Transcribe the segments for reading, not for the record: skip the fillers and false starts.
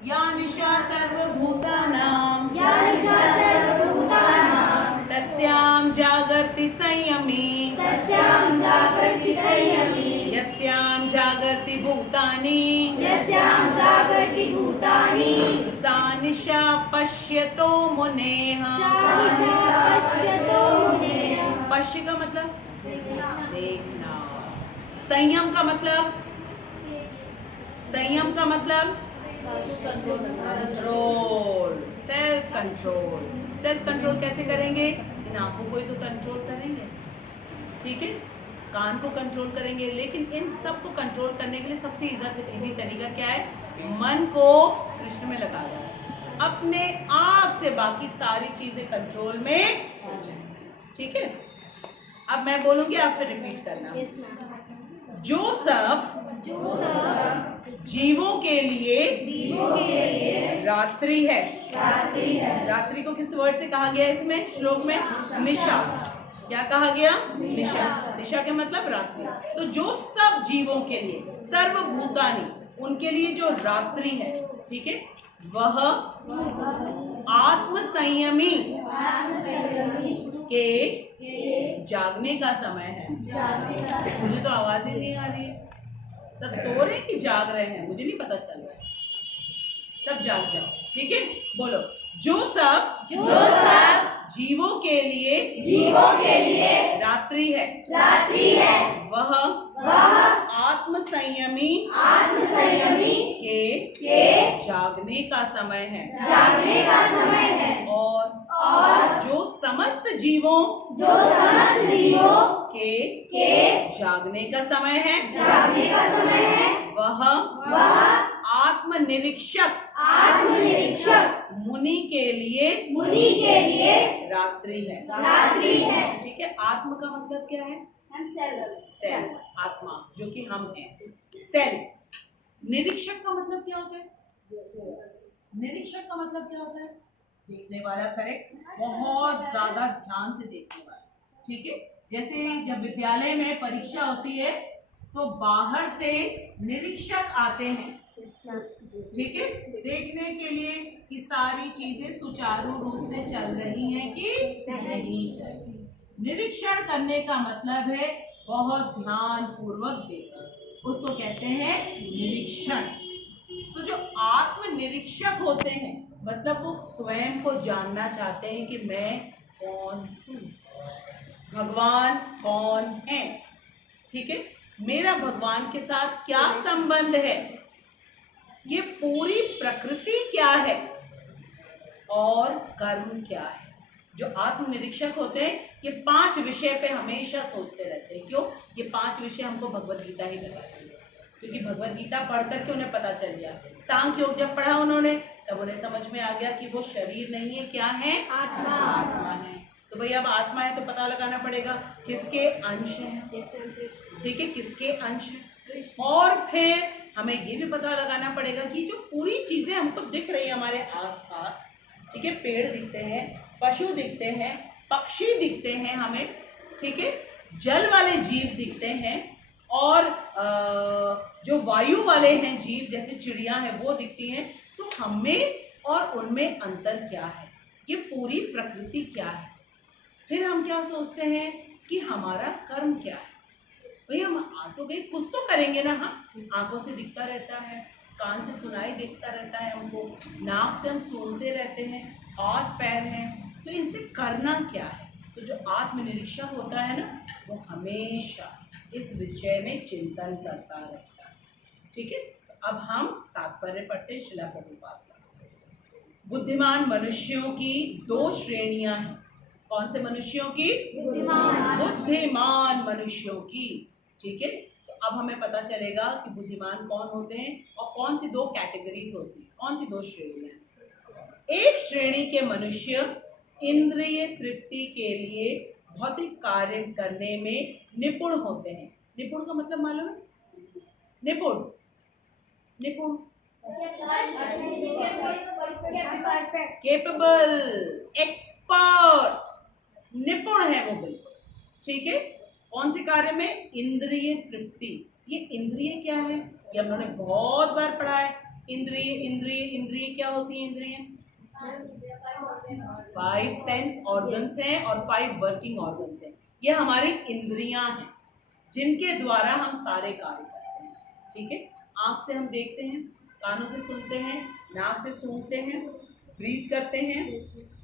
या निशा सर्वभूतानां तस्यां जागर्ति संयमी यस्यां जागर्ति भूतानि सा निशा पश्यतो मुनेः। पश्य का मतलब देखना, संयम का मतलब control, self control. Self control कैसे करेंगे? इन आंखों को ही तो कंट्रोल करेंगे, ठीक है, कान को कंट्रोल करेंगे, लेकिन इन सब को कंट्रोल करने के लिए सबसे इजी तरीका क्या है? मन को कृष्ण में लगा देना, अपने आप से बाकी सारी चीजें कंट्रोल में हो जाए, ठीक है। अब मैं बोलूंगी, आप फिर रिपीट करना। जो सब जीवों के लिए रात्रि है, रात्रि को किस वर्ड से कहा गया इसमें श्लोक में? निशा। क्या कहा गया? निशा। निशा के मतलब रात्रि। तो जो सब जीवों के लिए, सर्वभूतानि, उनके लिए जो रात्रि है, ठीक है, वह आत्म संयमी के जागने का समय है। मुझे तो आवाज ही नहीं आ रही है। सब सो रहे हैं कि जाग रहे हैं? मुझे नहीं पता चल रहा है। सब जाग जाओ, ठीक है। बोलो, जो सब जीवों के लिए रात्रि है, वह आत्म संयमी के जागने का समय है। और जो समस्त जीवों के जागने का समय है, वह आत्मनिरीक्षक मुनि के लिए रात्रि है। ठीक है। आत्म का मतलब क्या है? सेल्फ, आत्मा, जो कि हम हैं, सेल्फ। निरीक्षक का मतलब क्या होता है? निरीक्षक का मतलब क्या होता है? देखने वाला, करेक्ट, बहुत ज्यादा ध्यान से देखने वाला, ठीक है। जैसे जब विद्यालय में परीक्षा होती है तो बाहर से निरीक्षक आते हैं, ठीक है, देखने के लिए कि सारी चीजें सुचारू रूप से चल रही हैं कि नहीं चल रही। निरीक्षण करने का मतलब है बहुत ध्यान पूर्वक देखना, उसको कहते हैं निरीक्षण। तो जो आत्म निरीक्षक होते हैं, मतलब वो स्वयं को जानना चाहते हैं कि मैं कौन हूँ, भगवान कौन है, ठीक है, मेरा भगवान के साथ क्या संबंध है, ये पूरी प्रकृति क्या है और कर्म क्या है। जो आत्मनिरीक्षक होते हैं ये 5 विषय पे हमेशा सोचते रहते हैं। क्यों? ये 5 विषय हमको भगवत गीता ही बताती है, क्योंकि भगवत गीता पढ़ करके उन्हें पता चल गया। सांख्य योग जब पढ़ा उन्होंने, तब उन्हें समझ में आ गया कि वो शरीर नहीं है, क्या है? आत्मा है। तो भाई अब आत्मा है तो पता लगाना पड़ेगा किसके अंश है, ठीक है, किसके अंश है। और फिर हमें ये भी पता लगाना पड़ेगा कि जो पूरी चीजें हमको दिख रही है हमारे आसपास, ठीक है, पेड़ दिखते हैं, पशु दिखते हैं, पक्षी दिखते हैं हमें, ठीक है, जल वाले जीव दिखते हैं, और जो वायु वाले हैं जीव, जैसे चिड़िया हैं, वो दिखती हैं। तो हमें और उनमें अंतर क्या है, ये पूरी प्रकृति क्या है। फिर हम क्या सोचते हैं कि हमारा कर्म क्या है। भाई हम आ तो गए, कुछ तो करेंगे ना। हाँ, आंखों से दिखता रहता है, कान से सुनाई दिखता रहता है हमको, नाक से हम सूंघते रहते हैं, हाथ पैर हैं, तो इनसे करना क्या है। तो जो आत्मनिरीक्षक होता है ना, वो हमेशा इस विषय में चिंतन करता रहता है, ठीक है। अब हम तात्पर्य पढ़ते हैं शिला प्रभुपाद का। बुद्धिमान मनुष्यों की 2 श्रेणियां हैं। कौन से मनुष्यों की? बुद्धिमान मनुष्यों की, ठीक है। तो अब हमें पता चलेगा कि बुद्धिमान कौन होते हैं और कौन सी 2 कैटेगरीज होती हैं, कौन सी 2 श्रेणियां। एक श्रेणी के मनुष्य इंद्रिय तृप्ति के लिए भौतिक कार्य करने में निपुण होते हैं। निपुण का मतलब मालूम है? निपुण, निपुण, केपेबल, एक्सपर्ट, निपुण है वो बिल्कुल, ठीक है। कौन से कार्य में? इंद्रिय तृप्ति। ये इंद्रिय क्या है, ये हम लोगों ने बहुत बार पढ़ा है। इंद्रिय इंद्रिय इंद्रिय क्या होती है? इंद्रिय 5 सेंस ऑर्गन्स हैं और 5 वर्किंग ऑर्गन्स हैं। ये हमारी इंद्रियां हैं जिनके द्वारा हम सारे कार्य करते हैं। ठीक है, आंख से हम देखते हैं, कानों से सुनते हैं, नाक से सूंघते हैं, ब्रीथ करते हैं,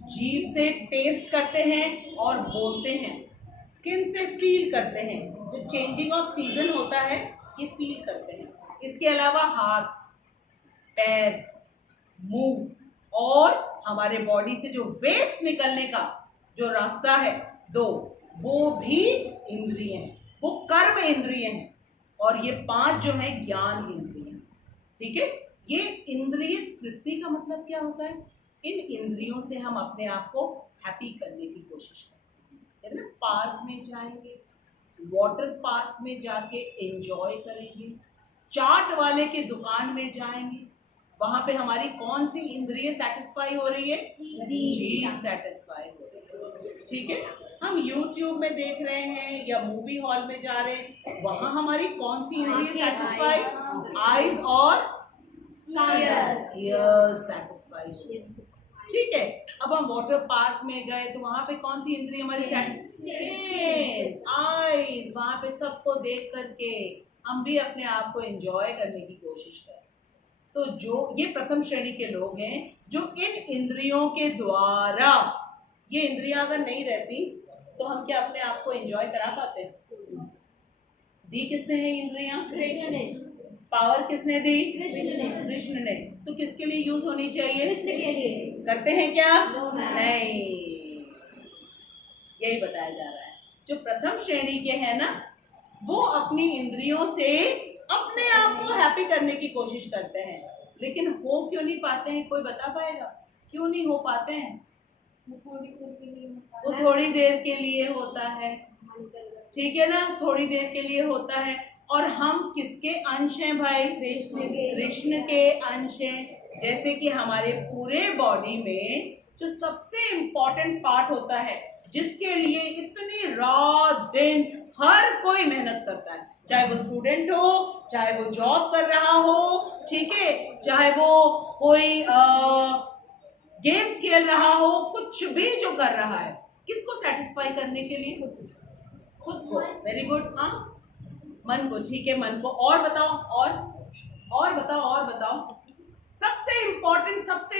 जीभ से टेस्ट करते हैं और बोलते हैं, स्किन से फील करते हैं, जो चेंजिंग ऑफ सीजन होता है ये फील करते हैं। इसके अलावा हाथ, पैर, मुंह और हमारे बॉडी से जो वेस्ट निकलने का जो रास्ता है वो भी इंद्रिय हैं, वो कर्म इंद्रिय हैं। और ये 5 जो है ज्ञान इंद्रिय। ठीक है, ये इंद्रिय तृप्ति का मतलब क्या होता है? इन इंद्रियों से हम अपने आप को हैप्पी करने की कोशिश करते हैं। पार्क में जाएंगे, वाटर पार्क में जाके एंजॉय करेंगे, चाट वाले के दुकान में जाएंगे, वहां पे हमारी कौन सी इंद्रिय सेटिस्फाई हो रही है? जीभ सेटिस्फाई हो रही है। ठीक है, हम YouTube में देख रहे हैं या मूवी हॉल में जा रहे हैं, वहां हमारी कौन सी इंद्रिय सेटिस्फाई? आईज और ईयर्स सेटिस्फाई हो रही है। ठीक है, अब हम वाटर पार्क में गए तो वहां पे कौन सी इंद्रिय हमारी सेटिस्फाई? आईज, वहां पे सबको देख करके हम भी अपने आप को एंजॉय करने की कोशिश करें। तो जो ये प्रथम श्रेणी के लोग हैं जो इन इंद्रियों के द्वारा, ये इंद्रियां अगर नहीं रहती तो हम क्या अपने आप को एंजॉय करा पाते? दी किसने है इंद्रियां? कृष्ण ने। पावर किसने दी? कृष्ण ने। तो किसके लिए यूज होनी चाहिए? कृष्ण के लिए। करते हैं क्या? नहीं, यही बताया जा रहा है। जो प्रथम श्रेणी के हैं ना, वो अपनी इंद्रियों से अपने आप को हैप्पी करने की कोशिश करते हैं, लेकिन हो क्यों नहीं पाते हैं? कोई बता पाएगा क्यों नहीं हो पाते हैं? वो थोड़ी देर के लिए होता है। ठीक है ना, थोड़ी देर के लिए होता है। और हम किसके अंश हैं भाई? कृष्ण के अंश हैं। जैसे कि हमारे पूरे बॉडी में जो सबसे इम्पोर्टेंट पार्ट होता है, जिसके लिए इतनी रात दिन हर कोई मेहनत करता है, चाहे वो स्टूडेंट हो, चाहे वो जॉब कर रहा हो, ठीक है, चाहे वो कोई गेम्स खेल रहा हो, कुछ भी जो कर रहा है, किसको सेटिस्फाई करने के लिए? खुद को। Very good. हाँ, मन को। ठीक है, मन को। और बताओ, और बताओ। सबसे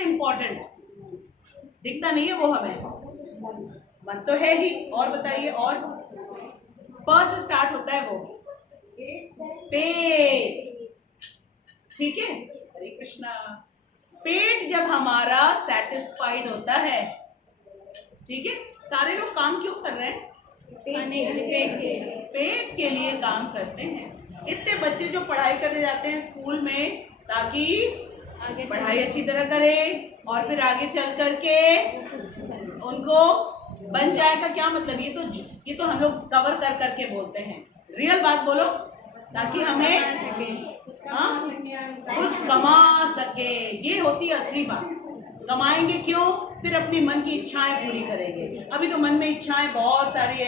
इम्पोर्टेंट दिखता नहीं है वो हमें, मन तो है ही। और बताइए, और प से स्टार्ट होता है वो, पेट। ठीक है, हरे कृष्णा। पेट जब हमारा सेटिस्फाइड होता है, ठीक है, सारे लोग काम क्यों कर रहे हैं? पेट के लिए काम करते हैं। इतने बच्चे जो पढ़ाई करने जाते हैं स्कूल में, ताकि पढ़ाई अच्छी तरह करें और फिर आगे चल करके उनको बन जाएगा। क्या मतलब? ये तो हम लोग कवर कर करके बोलते हैं। रियल बात बोलो, ताकि हमें कुछ कमा सके। ये होती है असली बात। कमाएंगे क्यों? फिर अपनी मन की इच्छाएं पूरी करेंगे। अभी तो मन में इच्छाएं बहुत सारी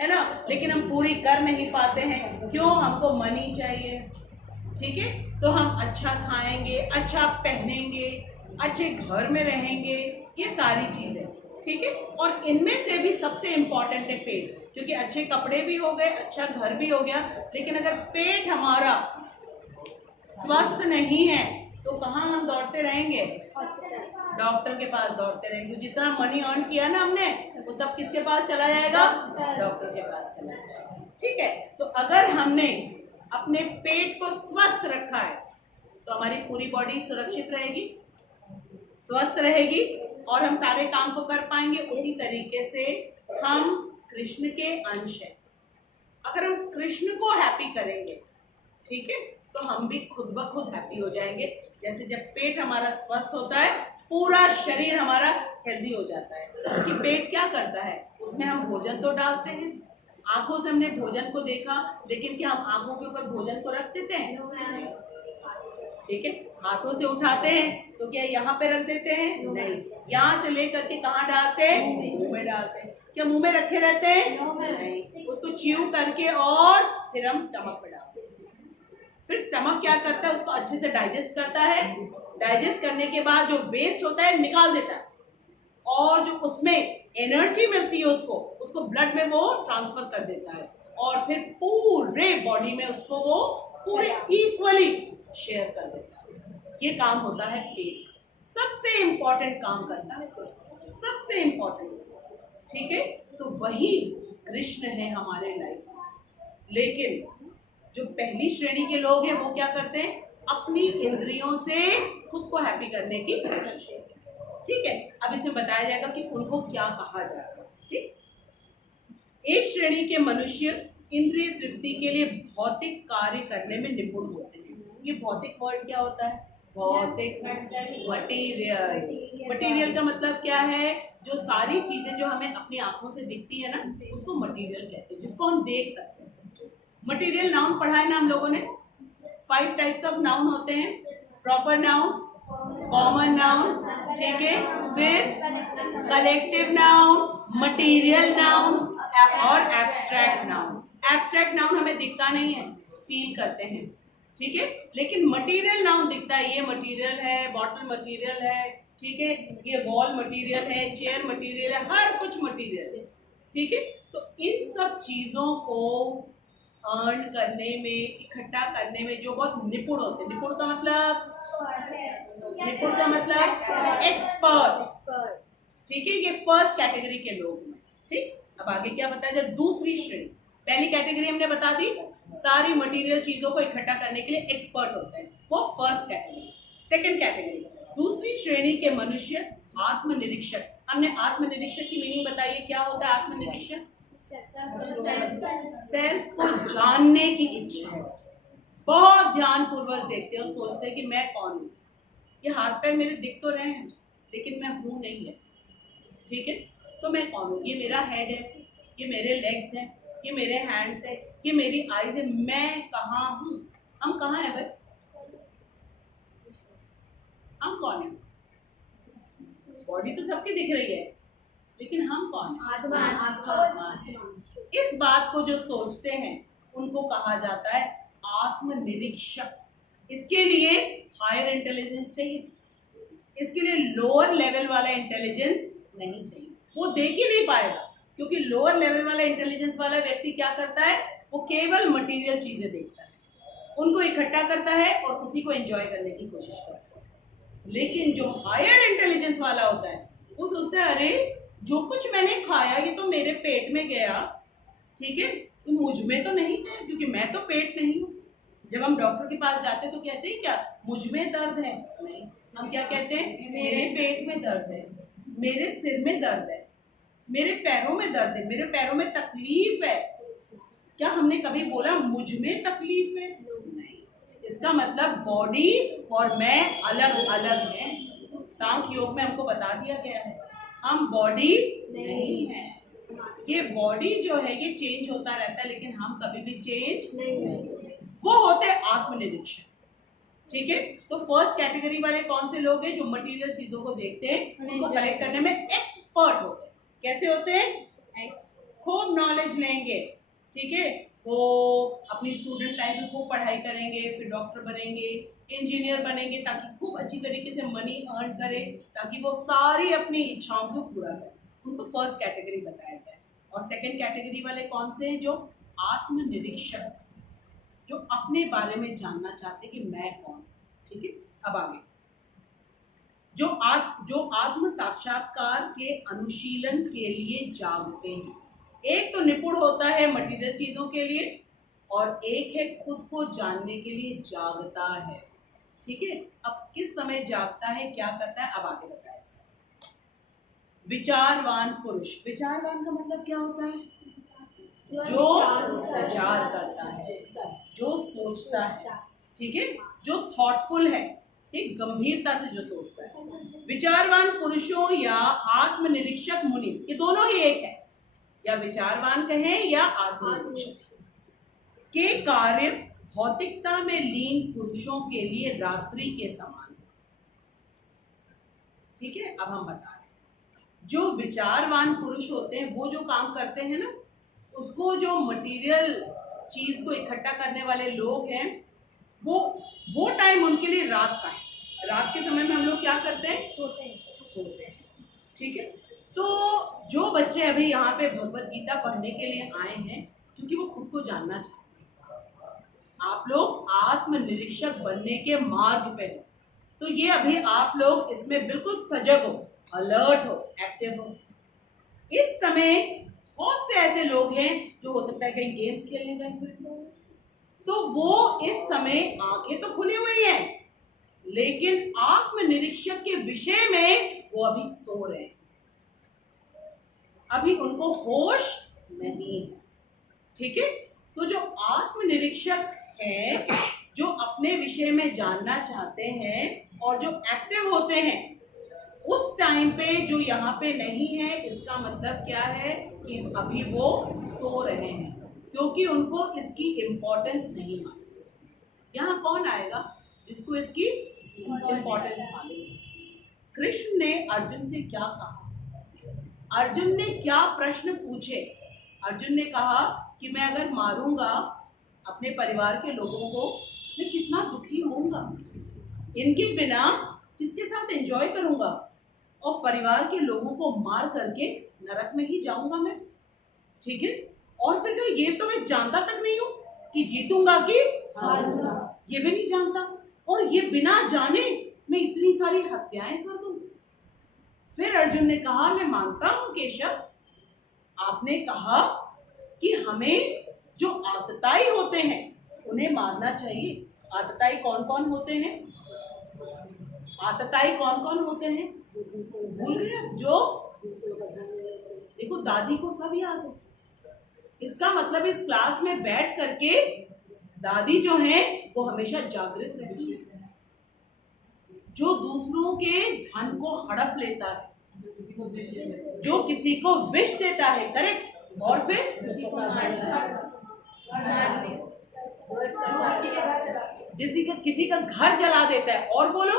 है ना, लेकिन हम पूरी कर नहीं पाते हैं। क्यों? हमको मनी चाहिए। ठीक है, तो हम अच्छा खाएंगे, अच्छा पहनेंगे, अच्छे घर में रहेंगे, ये सारी चीजें। ठीक है, और इनमें से भी सबसे इम्पोर्टेंट है पेट, क्योंकि अच्छे कपड़े भी हो गए, अच्छा घर भी हो गया, लेकिन अगर पेट हमारा स्वस्थ नहीं है तो कहाँ हम दौड़ते रहेंगे? डॉक्टर के पास दौड़ते रहेंगे। तो जितना मनी अर्न किया ना हमने, वो सब किसके पास चला जाएगा? डॉक्टर के पास चला जाएगा। ठीक है, तो अगर हमने अपने पेट को स्वस्थ रखा है तो हमारी पूरी बॉडी सुरक्षित रहेगी, स्वस्थ रहेगी और हम सारे काम को कर पाएंगे। उसी तरीके से हम कृष्ण के अंश हैं। अगर हम कृष्ण को हैप्पी करेंगे, ठीक है, तो हम भी खुद ब खुद हैप्पी हो जाएंगे। जैसे जब पेट हमारा स्वस्थ होता है, पूरा शरीर हमारा हेल्दी हो जाता है। कि पेट क्या करता है? उसमें हम भोजन तो डालते हैं। आंखों से हमने भोजन को देखा, लेकिन क्या हम आंखों के ऊपर भोजन को रख देते हैं? ठीक है, हाथों से उठाते हैं तो क्या यहाँ पे रख देते हैं? नहीं, यहाँ से लेकर के कहाँ डालते हैं? मुंह में डालते हैं। क्या मुंह में रखे रहते हैं? नहीं, उसको च्यू करके और फिर हम स्टमक पे डालते हैं। फिर स्टमक क्या करता है? उसको अच्छे से डाइजेस्ट करता है डाइजेस्ट करने के बाद जो वेस्ट होता है निकाल देता है, और जो उसमें एनर्जी मिलती है उसको ब्लड में वो ट्रांसफर कर देता है, और फिर पूरे बॉडी में उसको वो पूरे इक्वली शेयर कर देता है। ये काम होता है पेट, सबसे इंपॉर्टेंट काम करता है, सबसे इंपॉर्टेंट। ठीक है, तो वही कृष्ण है हमारे लाइफ में। लेकिन जो पहली श्रेणी के लोग हैं वो क्या करते हैं, अपनी इंद्रियों से खुद को हैप्पी करने की कोशिश। ठीक है, अब इसमें बताया जाएगा कि उनको क्या कहा जाएगा। ठीक, एक श्रेणी के मनुष्य इंद्रिय तृप्ति के लिए भौतिक कार्य करने में निपुण होते हैं। ये भौतिक वर्ड क्या होता है, भौतिक, मटीरियल। मटीरियल का मतलब क्या है, जो सारी चीजें जो हमें अपनी आंखों से दिखती है ना, उसको मटीरियल कहते हैं, जिसको हम देख सकते हैं। मटीरियल नाउन पढ़ा है ना हम लोगों ने, 5 टाइप्स ऑफ नाउन होते हैं, प्रॉपर नाउन, कॉमन नाउन, ठीक है, फिर कलेक्टिव नाउन, मटीरियल नाउन और एब्स्ट्रैक्ट नाउन। एब्स्ट्रैक्ट नाउन हमें दिखता नहीं है, फील करते हैं, ठीक है, लेकिन मटीरियल नाउन दिखता है। ये मटीरियल है, बॉटल मटीरियल है, ठीक है, ये वॉल मटीरियल है, चेयर मटीरियल है, हर कुछ मटीरियल है। ठीक है, तो इन सब चीजों को अर्न करने में, इकट्ठा करने में जो बहुत निपुण होते हैं, निपुण का मतलब एक्सपर्ट, ठीक है, ये फर्स्ट कैटेगरी के लोग हैं। ठीक, अब आगे क्या बताया जाए, दूसरी श्रेणी। पहली कैटेगरी हमने बता दी, सारी मटेरियल चीजों को इकट्ठा करने के लिए एक्सपर्ट होते हैं, वो फर्स्ट कैटेगरी। सेकंड कैटेगरी, दूसरी श्रेणी के मनुष्य आत्मनिरीक्षक। हमने आत्मनिरीक्षक की मीनिंग बताई है, क्या होता है आत्मनिरीक्षक, सेल्फ को जानने की इच्छा है, बहुत ध्यान पूर्वक देखते हैं और सोचते हैं कि मैं कौन हूँ। ये हाथ पैर मेरे दिख तो रहे हैं लेकिन मैं हूँ नहीं है। ठीक है, तो मैं कौन हूँ, ये मेरा हेड है, ये मेरे लेग्स हैं, ये मेरे हैंड्स है, ये मेरी आईज है, मैं कहाँ हूँ, हम कहाँ है भाई, हम कौन है, बॉडी तो सबकी दिख रही है लेकिन हम कौन है, आत्मा है। इस बात को जो सोचते हैं उनको कहा जाता है आत्मनिरीक्षक। इसके लिए हायर इंटेलिजेंस चाहिए, इसके लिए लोअर लेवल वाला इंटेलिजेंस नहीं चाहिए। वो देख ही नहीं पाएगा, क्योंकि लोअर लेवल वाला इंटेलिजेंस वाला व्यक्ति क्या करता है, वो केवल मटेरियल चीजें देखता है, उनको इकट्ठा करता है और उसी को एंजॉय करने की कोशिश करता है। लेकिन जो हायर इंटेलिजेंस वाला होता है वो सोचता है, अरे जो कुछ मैंने खाया ये तो मेरे पेट में गया, ठीक है, तो मुझ में तो नहीं है, क्योंकि मैं तो पेट नहीं हूँ। जब हम डॉक्टर के पास जाते हैं तो कहते हैं क्या, मुझ में दर्द है, नहीं, हम क्या कहते हैं, मेरे पेट में दर्द है, मेरे सिर में दर्द है, मेरे पैरों में दर्द है, मेरे पैरों में तकलीफ है। क्या हमने कभी बोला मुझ में तकलीफ है, नहीं। इसका मतलब बॉडी और मैं अलग अलग हैं। सांख्य योग में हमको बता दिया गया है हम बॉडी नहीं है। ये बॉडी जो है ये चेंज होता रहता है, लेकिन हम कभी भी चेंज नहीं होते। वो होते हैं आत्मनिरीक्षक। ठीक है, तो फर्स्ट कैटेगरी वाले कौन से लोग हैं, जो मटेरियल चीजों को देखते हैं, उनको कलेक्ट करने में एक्सपर्ट होते हैं। कैसे होते हैं, खूब नॉलेज लेंगे, ठीक है, वो अपनी स्टूडेंट लाइफ में खूब पढ़ाई करेंगे, फिर डॉक्टर बनेंगे, इंजीनियर बनेंगे, ताकि खूब अच्छी तरीके से मनी अर्न करें, ताकि वो सारी अपनी इच्छाओं को पूरा करें। उनको फर्स्ट कैटेगरी बताया गया है। और सेकंड कैटेगरी वाले कौन से हैं, जो आत्मनिरीक्षक, जो अपने बारे में जानना चाहते हैं कि मैं कौन। ठीक है, अब आगे जो आत्म साक्षात्कार के अनुशीलन के लिए जागते हैं। एक तो निपुण होता है मटेरियल चीजों के लिए, और एक है खुद को जानने के लिए जागता है। ठीक है, अब किस समय जागता है, क्या करता है, अब आगे बताया जाए। विचारवान पुरुष, विचारवान का मतलब क्या होता है, जो विचार करता है, जो सोचता है, ठीक है, जो थॉटफुल है, ठीक, गंभीरता से जो सोचता है। विचारवान पुरुषों या आत्मनिरीक्षक मुनि, ये दोनों ही एक है, या विचारवान कहें या आत्मनिरीक्षक, के कार्य भौतिकता में लीन पुरुषों के लिए रात्रि के समान। ठीक है, अब हम बता रहे हैं, जो विचारवान पुरुष होते हैं वो जो काम करते हैं ना, उसको जो मटेरियल चीज को इकट्ठा करने वाले लोग हैं, वो टाइम उनके लिए रात का है। रात के समय में हम लोग क्या करते हैं? सोते हैं। ठीक है, तो जो बच्चे अभी यहाँ पे भगवत गीता पढ़ने के लिए आए हैं, क्योंकि वो खुद को जानना चाहते हैं, आप लोग आत्मनिरीक्षक बनने के मार्ग पे हो, तो ये अभी आप लोग इसमें बिल्कुल सजग हो, अलर्ट हो, एक्टिव हो। इस समय बहुत से ऐसे लोग हैं जो हो सकता है कहीं गेम्स खेलने गए, तो वो इस समय आंखें तो खुली हुई हैं, लेकिन आत्मनिरीक्षक के विषय में वो अभी सो रहे हैं, अभी उनको होश नहीं है। ठीक है, तो जो आत्मनिरीक्षक है, जो अपने विषय में जानना चाहते हैं और जो एक्टिव होते हैं, उस टाइम पे जो यहाँ पे नहीं है, इसका मतलब क्या है कि अभी वो सो रहे हैं, क्योंकि उनको इसकी इम्पोर्टेंस नहीं मालूम। यहाँ कौन आएगा जिसको इसकी इम्पोर्टेंस मालूम? कृष्ण ने अर्जुन से क्या कहा? अर्जुन ने क्या प्रश्न पूछे? अर्जुन ने कहा कि मैं अगर मारूंगा अपने परिवार के लोगों को, मैं कितना दुखी होऊंगा, इनके बिना किसके साथ एंजॉय करूंगा, और परिवार के लोगों को मार करके नरक में ही जाऊंगा मैं। ठीक है, और फिर ये तो मैं जानता तक नहीं हूं कि जीतूंगा कि हारूंगा, ये भी नहीं जानता, और ये बिना जाने मैं इतनी सारी हत्याएं कर दूं। फिर अर्जुन ने कहा, मैं मानता हूं केशव, आपने कहा कि हमें जो आतताई होते हैं उन्हें मारना चाहिए। आतताई कौन कौन होते हैं? आतताई कौन कौन होते हैं? भूल गए? जो देखो, दादी को सब याद है। इसका मतलब इस क्लास में बैठ करके दादी जो है वो हमेशा जागृत रहती है। जो दूसरों के धन को हड़प लेता है, जो किसी को विष देता है, करेक्ट, और फिर किसी का घर जला देता है, और बोलो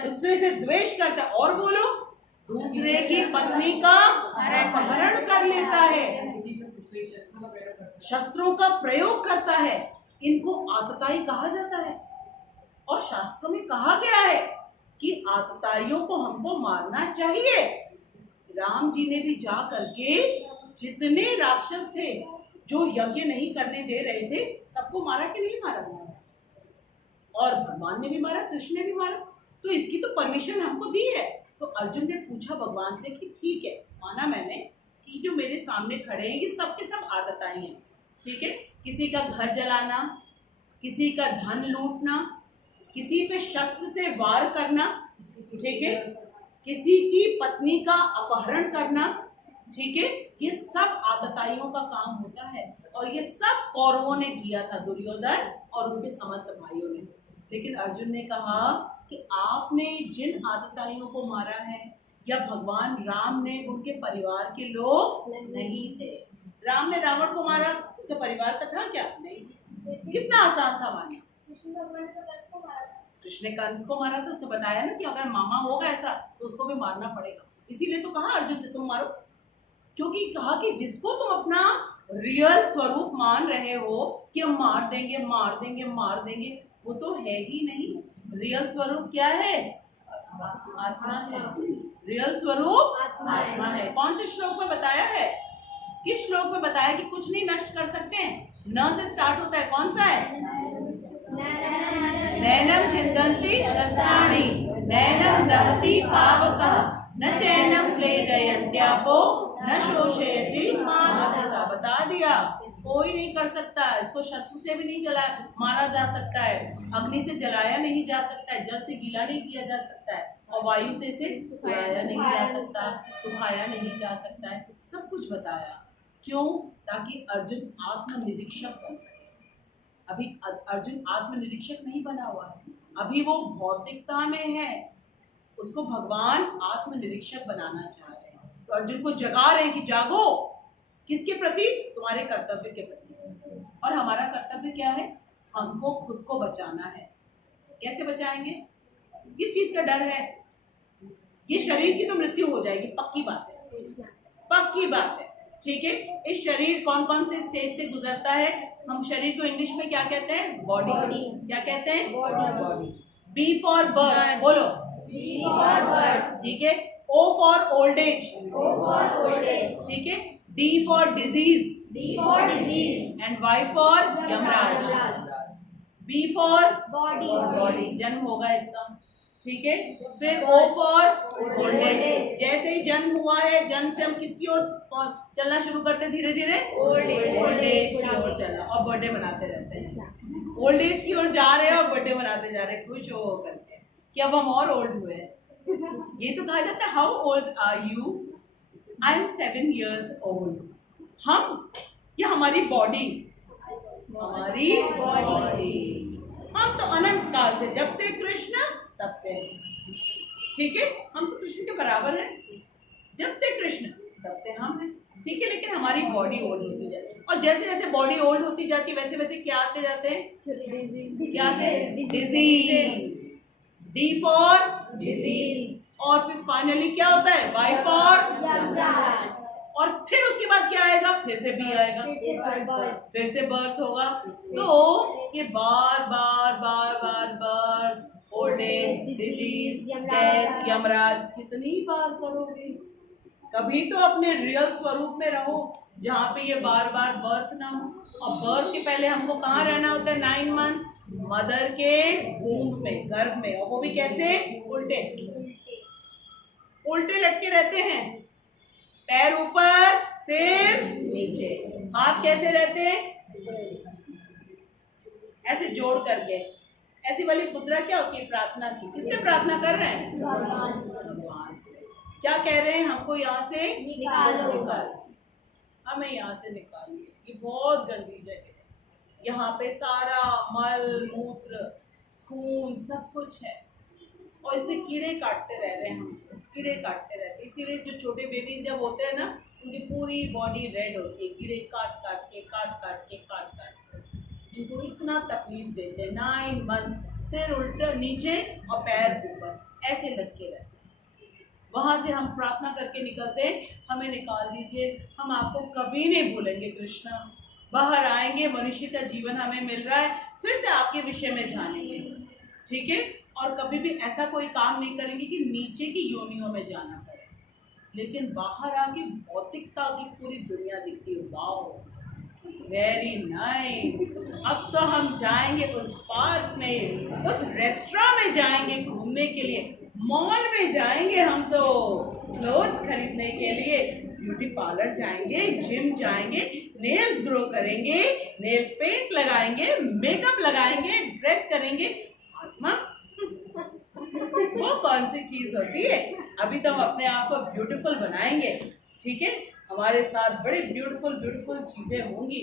दूसरे से द्वेष करता है, और बोलो दूसरे की पत्नी का अपहरण कर लेता है, शस्त्रों का प्रयोग करता है, इनको आतताई कहा जाता है। और शास्त्रों में कहा गया है कि आतताइयों को हमको मारना चाहिए। राम जी ने भी जा करके जितने राक्षस थे जो यज्ञ नहीं करने दे रहे थे, सबको मारा कि नहीं मारा? और भगवान ने भी मारा, कृष्ण ने भी मारा, तो इसकी तो परमिशन हमको दी है। तो अर्जुन ने पूछा भगवान से कि ठीक है, माना मैंने कि जो मेरे सामने खड़े हैं ये सबके सब आतताई हैं, ठीक है, किसी का घर जलाना, किसी का धन लूटना, किसी पे शस्त्र से वार करना, ठीक है, किसी की पत्नी का अपहरण करना, ठीक है, ये सब आतताइयों का काम होता है। और ये सब कौरवों ने किया था, दुर्योधन और उसके समस्त भाइयों ने। लेकिन अर्जुन ने कहा कि आपने जिन आतताइयों को मारा है, या भगवान राम ने उनके परिवार के लोग नहीं थे। राम ने रावण को मारा, उसके परिवार का था क्या? नहीं। कितना आसान था मारना। कृष्ण ने कंस को मारा था, उसने बताया ना कि अगर मामा होगा ऐसा तो उसको भी मारना पड़ेगा। इसीलिए तो कहा अर्जुन से तुम मारो, क्योंकि कहा कि जिसको तुम अपना रियल स्वरूप मान रहे हो कि हम मार देंगे मार देंगे मार देंगे, वो तो है ही नहीं। रियल स्वरूप क्या है? आत्मा है। रियल स्वरूप आत्मा है। कौन से श्लोक में बताया है? किस श्लोक में बताया कि कुछ नहीं नष्ट कर सकते हैं? न से स्टार्ट होता है, कौन सा है? नैनम छिन्दन्ति रसाणि नैनम दहति पावकः न चैनम क्लेदयन्त्यापो न शोषयति मातरः। बता दिया, कोई नहीं कर सकता। इसको शस्त्र से भी नहीं मारा जा सकता है, अग्नि से जलाया नहीं जा सकता है, जल से गीला नहीं किया जा सकता है, और वायु से इसे उड़ाया नहीं जा सकता, सुखाया नहीं जा सकता है। सब कुछ बताया। क्यों? ताकि अर्जुन आत्मनिरीक्षक बन सके। अभी अर्जुन आत्मनिरीक्षक नहीं बना हुआ है, अभी वो भौतिकता में है। उसको भगवान आत्मनिरीक्षक बनाना चाह रहे हैं, तो अर्जुन को जगा रहे हैं कि जागो। किसके प्रति? तुम्हारे कर्तव्य के प्रति। और हमारा कर्तव्य क्या है? हमको खुद को बचाना है। कैसे बचाएंगे? किस चीज का डर है? ये शरीर की तो मृत्यु हो जाएगी, पक्की बात है, पक्की बात है, ठीक है। इस शरीर कौन कौन से स्टेज से गुजरता है? हम शरीर को इंग्लिश में क्या कहते हैं? बॉडी। क्या कहते हैं? बॉडी। B for birth, बोलो B for bird. ठीक है. O for old age, O for old age. ठीक है. D for disease D for disease. and Y for Yamraj. B for Body. Body, जन्म होगा इसका, ठीक है. फिर O for old age. जैसे ही जन्म हुआ है, जन्म से हम किसकी ओर चलना शुरू करते हैं धीरे धीरे? Old age. ओल्ड एज की ओर चलना, और बर्थडे मनाते रहते हैं. ओल्ड एज की ओर जा रहे हैं और बर्थडे मनाते जा रहे हैं खुश हो करके कि अब हम और ओल्ड हुए हैं. ये तो कहा जाता है how old are you? I am 7 years old. हम या हमारी बॉडी? हमारी बॉडी. हम तो अनंत काल से, जब से कृष्ण तब से, ठीक है. हम तो कृष्ण के बराबर हैं, जब से कृष्ण तब से हम हैं, ठीक है. लेकिन हमारी बॉडी ओल्ड होती जाती है, और जैसे जैसे बॉडी ओल्ड होती जाती है वैसे वैसे क्या आते जाते हैं? क्या आते हैं? डिजीज. D for Disease. और फिर फाइनली क्या होता है? Y for. यमराज. और फिर उसके बाद क्या आएगा? फिर से बी आएगा, फिर से bird. फिर से बर्थ होगा. तो ये बार बार बार बार बार old age, disease, death, Yamraj कितनी बार करोगे? कभी तो अपने रियल स्वरूप में रहो जहाँ पे ये बार बार बर्थ ना हो. और बर्थ के पहले हमको कहाँ रहना होता है? 9 months मदर के वूम्ब में, गर्भ में. और वो भी कैसे? उल्टे उल्टे लटके रहते हैं. पैर ऊपर, सिर नीचे. हाथ कैसे रहते हैं? ऐसे जोड़ करके. ऐसी वाली मुद्रा क्या होती है? प्रार्थना की. किससे प्रार्थना कर रहे हैं? भगवान से. क्या कह रहे हैं? हमको यहाँ से निकालो. हमें यहाँ से निकालिए. ये बहुत गंदी जगह है. यहाँ पे सारा मल मूत्र खून सब कुछ है, और इससे कीड़े काटते रह रहे हैं. हम कीड़े काटते रहते हैं. इसीलिए जो छोटे बेबीज जब होते हैं ना, उनकी पूरी बॉडी रेड होती है. कीड़े काट काट के इनको इतना तकलीफ देते हैं. 9 months सिर उल्टा नीचे और पैर ऊपर ऐसे लटके रहते हैं. वहां से हम प्रार्थना करके निकलते हैं, हमें निकाल दीजिए. हम आपको कभी नहीं भूलेंगे कृष्णा. बाहर आएंगे, मनुष्य का जीवन हमें मिल रहा है, फिर से आपके विषय में जानेंगे, ठीक है. और कभी भी ऐसा कोई काम नहीं करेंगे कि नीचे की योनियों में जाना पड़े. लेकिन बाहर आके भौतिकता की पूरी दुनिया दिखती है. Wow, very nice. अब तो हम जाएंगे उस पार्क में, उस रेस्टोरेंट में जाएंगे घूमने के लिए, मॉल में जाएंगे हम तो क्लोथ्स खरीदने के लिए, ब्यूटी पार्लर जाएंगे, जिम जाएंगे, नेल्स ग्रो करेंगे, नेल पेंट लगाएंगे, मेकअप लगाएंगे, ड्रेस करेंगे. आत्मा वो कौन सी चीज होती है? अभी तो हम अपने आप को ब्यूटीफुल बनाएंगे, ठीक है. हमारे साथ बड़ी ब्यूटीफुल ब्यूटीफुल चीजें होंगी.